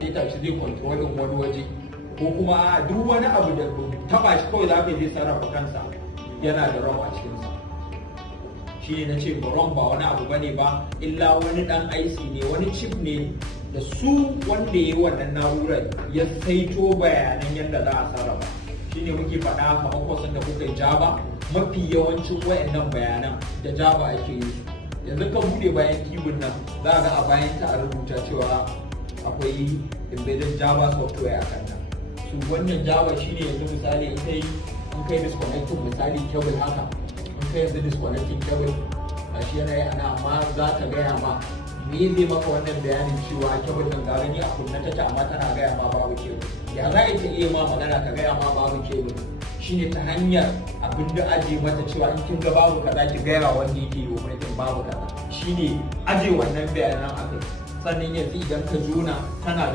data shi zai controlling wani waje ko kuma duk wani abu da taba shi kawai za ka je sarrafa kansa yana da ROM a cikinsa. Shi ne na ce ROM ba wani abu bane ba illa wani dan IC ne, wani chip ne da su wanda ya yi wannan na'urar ya saito bayanan yadda za a sarrafa. Shi ne muke faɗa kamar kwasan da kuka yi Java, mafi yawancin wayannan bayanan da Java ake yi. Yanzu ka bude bayan keyboard nan za ga a bayan ta a rubuta cewa akwai embedded Java software a kan nan. Su wannan Java shine yanzu misali in kai disconnecting misali cable haka, in kai yanzu disconnecting cable shi yana yi ana, amma za ta gaya ma me zai maka wannan bayanin cewa cable din ga gani a kunna take amma tana gaya ma babu cable. Ya za ta iya ma magana ta gaya ma babu cable? Shine ta hanyar abin da aje mata cewa in kin ga babu kaza ki gaya wanda yake yi operating babu kaza. Shine aje wannan bayanan akai. Sannan yanzu idan ka jona tana gani